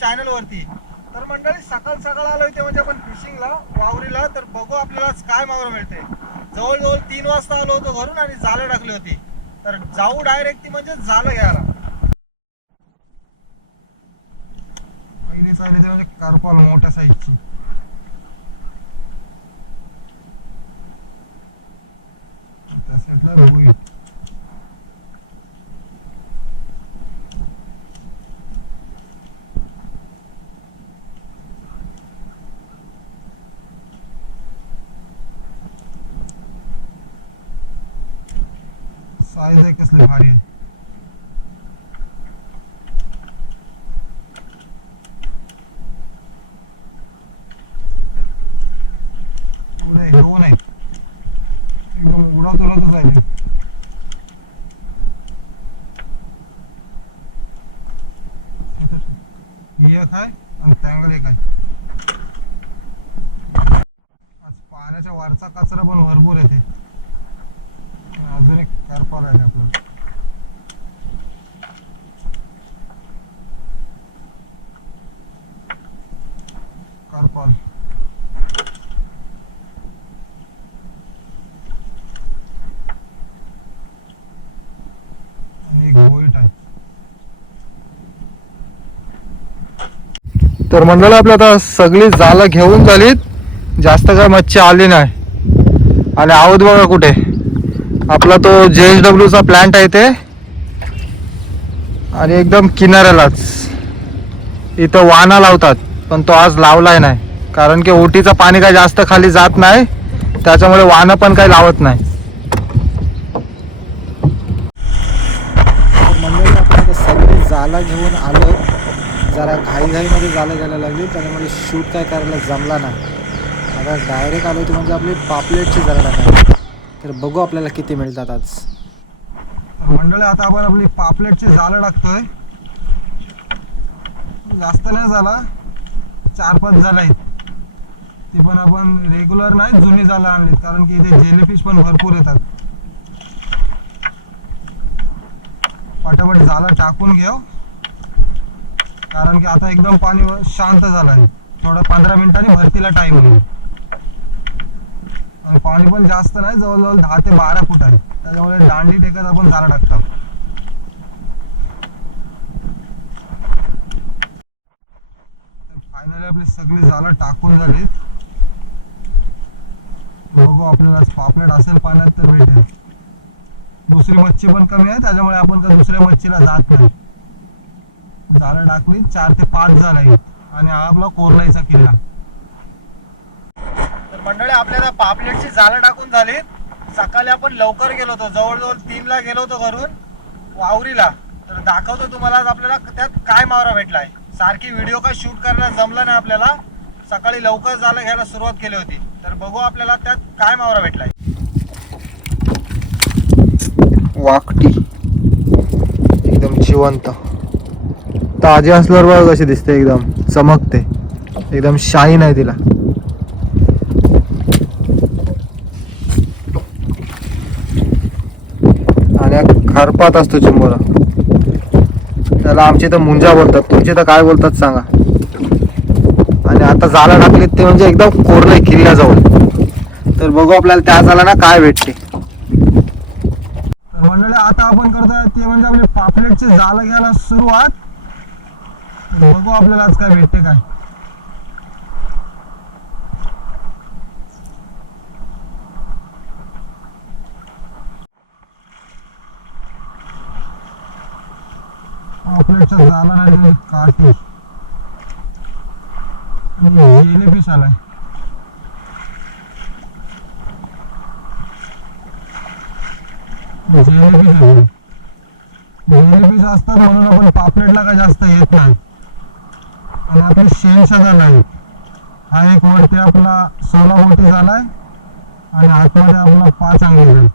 Channel वरती. तर मंडळी सकाळ सकाळ आलो इथे म्हणजे आपण फिशिंगला वावरीला. तर बघू आपल्याला काय मावरा मिळते. जवळजवळ 3 वाजता आलो होतो घरून आणि जाळं टाकली होती. तर जाऊ डायरेक्ट ती म्हणजे जाळं घ्यायला. पहिली साईज म्हणजे करपाल मोठ्या साईजची. त्या साईडला रुई. साईज आहे कसली भारी आहे. पुढे दोन आहेत एकदम उडा तुलाच आहे. एक आहे आणि टँगल एक आहे. आज पाण्याच्या वरचा कचरा पण भरपूर येते. अजून एक करपाल आहे आपलं. करपाल आणि एक बोईट आहे. तर मंडळ आपल्या आता सगळी जाळं घेऊन झालीत. जास्त काय मच्छी आली नाही. आणि आहोत बघा कुठे आपला तो JSW चा प्लांट आहे ते. आणि एकदम किनाऱ्यालाच इथं वाना लावतात. पण तो आज लावलाय नाही कारण की ओटीचं पाणी काय जास्त खाली जात नाही. त्याच्यामुळे वाना पण काही लावत नाही. मंडळी आपण आता सगळे जाळं घेऊन आलो. जरा घाईघाईमध्ये जाळं घ्यायला लागली त्याच्यामुळे शूट काय करायला जमला नाही. आता डायरेक्ट आलो होती म्हणजे आपली पापलेटची जाळं टाकायची. तर बघू आपल्याला किती मिळतात आज. मंडळी आता आपण आपली पापलेटची जाळं टाकतोय. जास्त नाही झाला 4-5 जाळं आहेत. ती पण आपण रेग्युलर नाही जुनी जाळं आणली कारण की इथे जेलीफिश पण भरपूर येतात. पटापट जाळं टाकून घेऊ कारण की आता एकदम पाणी शांत झालं आहे. थोडं 15 मिनिटांनी भरतीला टाइम होईल. आणि पाणी पण जास्त नाही जवळजवळ 10 ते 12 फूट आहे. त्याच्यामुळे दांडी टेकत आपण जाळं टाकतो. फायनली आपली सगळी जाळं टाकून झाली. बघू आपल्याला पापलेट असेल पाण्यात तर भेटेल. दुसरी मच्छी पण कमी आहे त्याच्यामुळे आपण का दुसऱ्या मच्छीला जात नाही. जाळं टाकली 4 ते 5 जाळं आहेत. आणि हा आपला कोरलाईचा किल्ला. तर मंडळी आपल्याला पापलेटची जाळं टाकून झाली. सकाळी आपण लवकर गेलो होतो जवळजवळ 3ला गेलो होतो घरून वावरीला. तर दाखवतो तुम्हाला आपल्याला त्यात काय मावरा भेटलाय. सारखी व्हिडिओ काय शूट करायला जमला नाही आपल्याला. सकाळी लवकर जाळं घ्यायला सुरुवात केली होती. तर बघू आपल्याला त्यात काय मावरा भेटलाय. वाकटी एकदम जिवंत ताजी असल्यावर बघा कशी दिसते. एकदम चमकते. एकदम शाईन आहे तिला. आणि खरपात असतो चिंबोरा. त्याला आमची तर मुंजा बोलतात. तुमची तर काय बोलतात सांगा. आणि आता जाळं टाकली ते म्हणजे एकदम कोरलंय किल्ल्याजवळ. तर बघू आपल्याला त्या जाळाला काय भेटते. मंडळी आता आपण करतोय ते म्हणजे आपले पापलेटचे जाळं घ्यायला सुरुवात. बघू आपल्याला आज काय भेटते काय. पापलेटच्या जाळाला काठी जेलीफिश आलाय. जेलीफिश असतात म्हणून आपण पापलेटला काय जास्त येत नाही. आणि आपली शेनशा झालाय. हा एक वरती आपला 16 मोठी झालाय आणि आतमध्ये आपला 5 अंगली.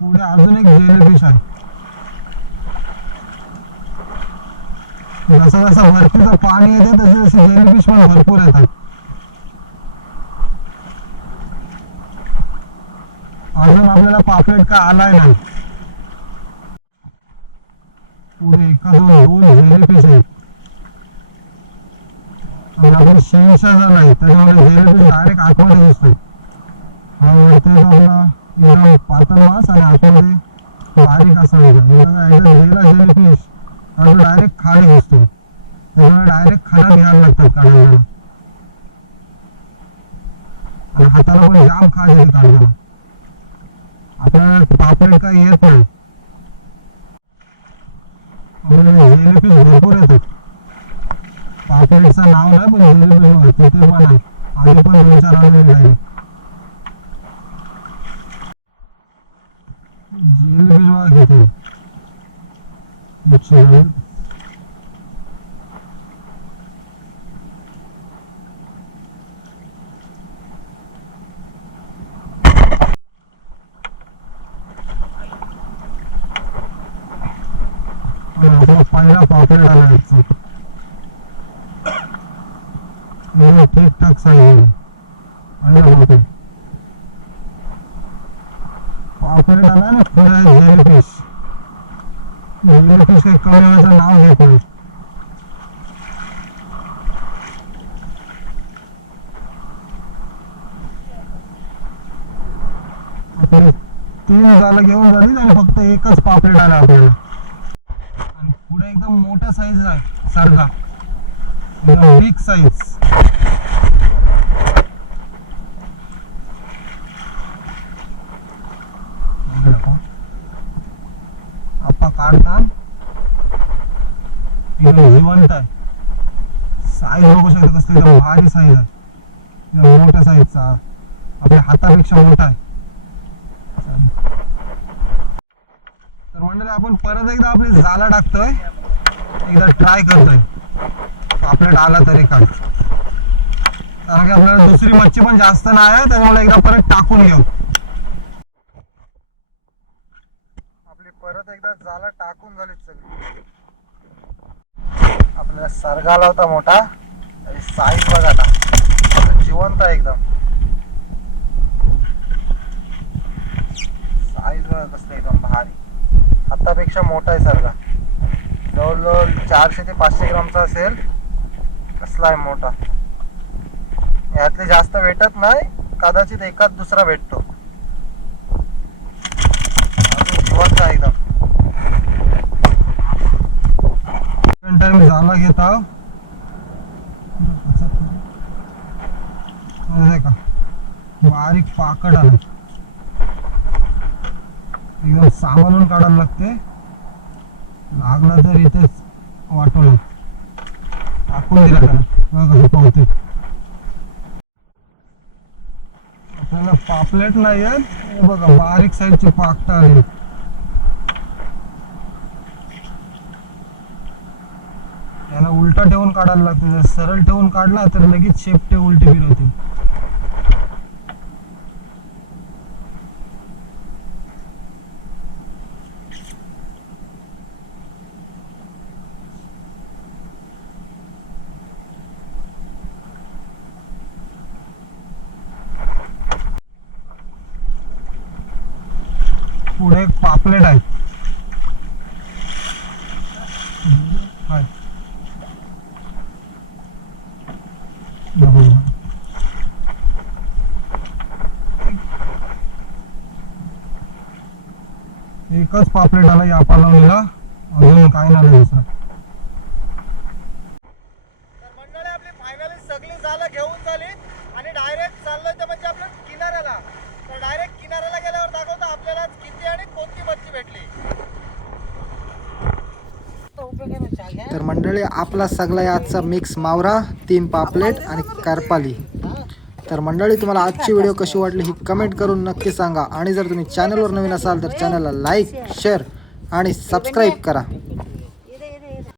पुढे अजून एक जेलीफिश आहे. जसं जसं भरतीचं पाणी येते तसे तसे जेलीफिश पण भरपूर येतात. अजून आपल्याला पापलेट का आलाय नाही. पुढे दोन जेलीफिश आहेत आणि आपण शेवशा झालाय त्याच्यामुळे जेलीफिश डायरेक्ट आतमध्ये दिसतो. हा वरती एकदम पातळ वास आणि आतमध्ये बारीक असा एकदा गेला जेलीफिश आणि डायरेक्ट खाली दिसतो. त्यामुळे डायरेक्ट खाना घ्यायला लागतात काढायला आणि हाताला पण जाम खास येते काढताना. आपल्याला पापलेट काही येत नाही. जेलीफिश भरपूर येतात. पापलेटचं नाव नाही पण जेलीफिश ते पण आहे. आधी पण विचारायला लागेल जेलीफिश बघा घेते पहिला पापलेट आला ठीक ठाक साईज पापलेट आला ना पुढे जेलीफिश. जेलीफिश काही कमी वेळेचं नाव घेत नाही. तीन झालं घेऊन झाली आणि फक्त एकच पापलेट आला आपल्याला. आणि पुढे एकदम मोठा साईज आहे सारखा एकदम बिग साईज. आपा काढता एकदम जिवंत आहे. साईज बघू शकता कसली एकदम भारी साईज आहे. एकदम मोठ्या साईजचा आपल्या हातापेक्षा मोठा आहे. तर मंडळी आपण परत एकदा आपली जाला टाकतोय. एकदा ट्राय करतोय पापलेट आला तरी काढ. कारण की आपल्याला दुसरी मच्छी पण जास्त नाही आहे त्यामुळे एकदा परत टाकून घेऊ. आपली परत एकदा जाला टाकून झाली सगळी. आपल्याला सरगाला होता मोठा साईज बघा आता जिवंत आहे एकदम. साईज बघा कसली एकदम भारी. हातापेक्षा मोठा आहे सरगा. जवळजवळ 400 ते 500 ग्रामचा असेल. कसला आहे मोठा. यातले जास्त भेटत नाही. कदाचित एकाच दुसरा भेटतो. जिवंत आहे एकदम. टाइम झाला घेता का बारीक पाकड आलं एकदम सांभाळून काढायला लागते. लागला तर इथेच वाटवलं टाकून दिला त्याला. बघा कसं पावते. आपल्याला पापलेट नाही आहेत बघा बारीक साईजचे पाकट आहेत. याला उलटा ठेवून काढायला लागते. जर सरळ ठेवून काढला तर लगेच शेपटे उलटे फिरवतील. पुढे एक पापलेट आहे. एकच पापलेट आला या पालवणीला. अजून काय नाही दुसरं. तर मंडळी आपली फायनली सगळी जालं घेऊन झाली आणि डायरेक्ट चाललोय ते म्हणजे आपल्या किनाऱ्याला. तर डायरेक्ट किनाऱ्याला गेल्यावर दाखवतो आपल्याला किती आणि कोणती मच्छी भेटली. तर मंडळी आपला सगळा आजचा मिक्स मावरा 3 पापलेट आणि करपाली. तर मंडळी तुम्हाला आजची व्हिडिओ कशी वाटली ही कमेंट करून नक्की सांगा. आणि जर तुम्ही चॅनलवर नवीन असाल तर चॅनलला लाईक शेअर आणि सबस्क्राईब करा.